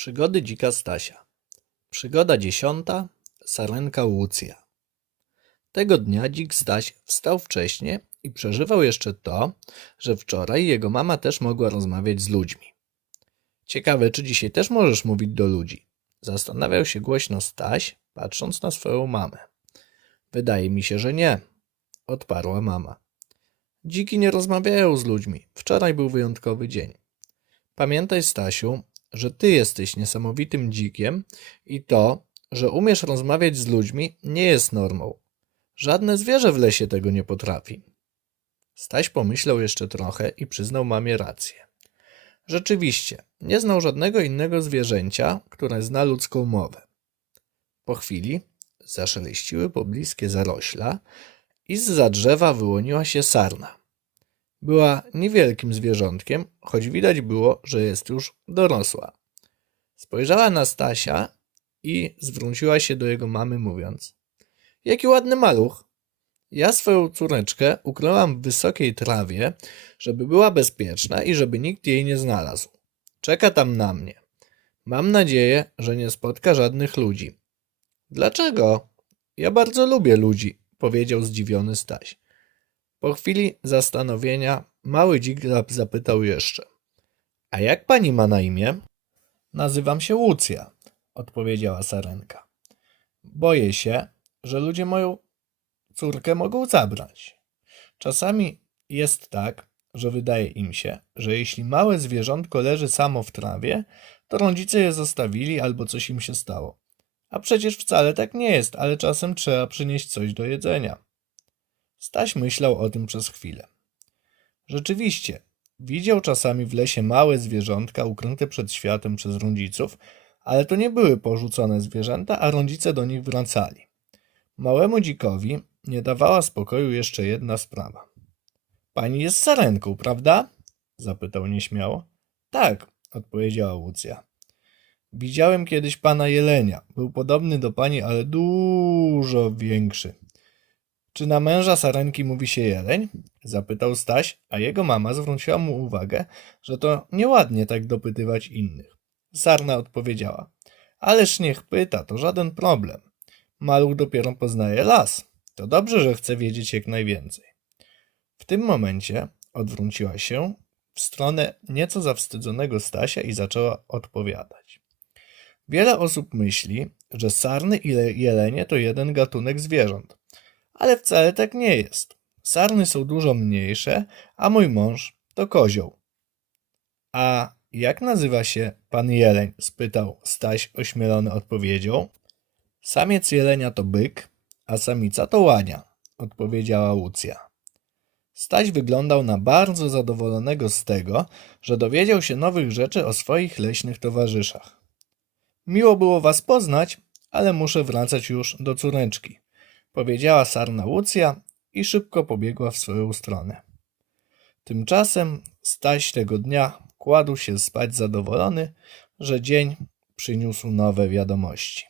Przygody dzika Stasia. Przygoda dziesiąta. Sarenka Łucja. Tego dnia dzik Staś wstał wcześnie i przeżywał jeszcze to, że wczoraj jego mama też mogła rozmawiać z ludźmi. Ciekawe, czy dzisiaj też możesz mówić do ludzi? Zastanawiał się głośno Staś, patrząc na swoją mamę. Wydaje mi się, że nie, odparła mama. Dziki nie rozmawiają z ludźmi. Wczoraj był wyjątkowy dzień. Pamiętaj, Stasiu, że ty jesteś niesamowitym dzikiem i to, że umiesz rozmawiać z ludźmi, nie jest normą. Żadne zwierzę w lesie tego nie potrafi. Staś pomyślał jeszcze trochę i przyznał mamie rację. Rzeczywiście, nie znał żadnego innego zwierzęcia, które zna ludzką mowę. Po chwili zaszeleściły pobliskie zarośla i z drzewa wyłoniła się sarna. Była niewielkim zwierzątkiem, choć widać było, że jest już dorosła. Spojrzała na Stasia i zwróciła się do jego mamy, mówiąc: Jaki ładny maluch! Ja swoją córeczkę ukryłam w wysokiej trawie, żeby była bezpieczna i żeby nikt jej nie znalazł. Czeka tam na mnie. Mam nadzieję, że nie spotka żadnych ludzi. Dlaczego? Ja bardzo lubię ludzi, powiedział zdziwiony Staś. Po chwili zastanowienia mały dzik zapytał jeszcze. A jak pani ma na imię? Nazywam się Łucja, odpowiedziała Sarenka. Boję się, że ludzie moją córkę mogą zabrać. Czasami jest tak, że wydaje im się, że jeśli małe zwierzątko leży samo w trawie, to rodzice je zostawili albo coś im się stało. A przecież wcale tak nie jest, ale czasem trzeba przynieść coś do jedzenia. Staś myślał o tym przez chwilę. Rzeczywiście, widział czasami w lesie małe zwierzątka ukryte przed światem przez rodziców, ale to nie były porzucone zwierzęta, a rodzice do nich wracali. Małemu dzikowi nie dawała spokoju jeszcze jedna sprawa. Pani jest sarenką, prawda? zapytał nieśmiało. Tak, odpowiedziała Łucja. Widziałem kiedyś pana jelenia. Był podobny do pani, ale dużo większy. Czy na męża sarenki mówi się jeleń? Zapytał Staś, a jego mama zwróciła mu uwagę, że to nieładnie tak dopytywać innych. Sarna odpowiedziała. Ależ niech pyta, to żaden problem. Maluch dopiero poznaje las. To dobrze, że chce wiedzieć jak najwięcej. W tym momencie odwróciła się w stronę nieco zawstydzonego Stasia i zaczęła odpowiadać. Wiele osób myśli, że sarny i jelenie to jeden gatunek zwierząt, ale wcale tak nie jest. Sarny są dużo mniejsze, a mój mąż to kozioł. A jak nazywa się pan jeleń? spytał Staś ośmielony odpowiedzią. Samiec jelenia to byk, a samica to łania, odpowiedziała Łucja. Staś wyglądał na bardzo zadowolonego z tego, że dowiedział się nowych rzeczy o swoich leśnych towarzyszach. Miło było was poznać, ale muszę wracać już do córeczki, powiedziała sarna Łucja i szybko pobiegła w swoją stronę. Tymczasem Staś tego dnia kładł się spać zadowolony, że dzień przyniósł nowe wiadomości.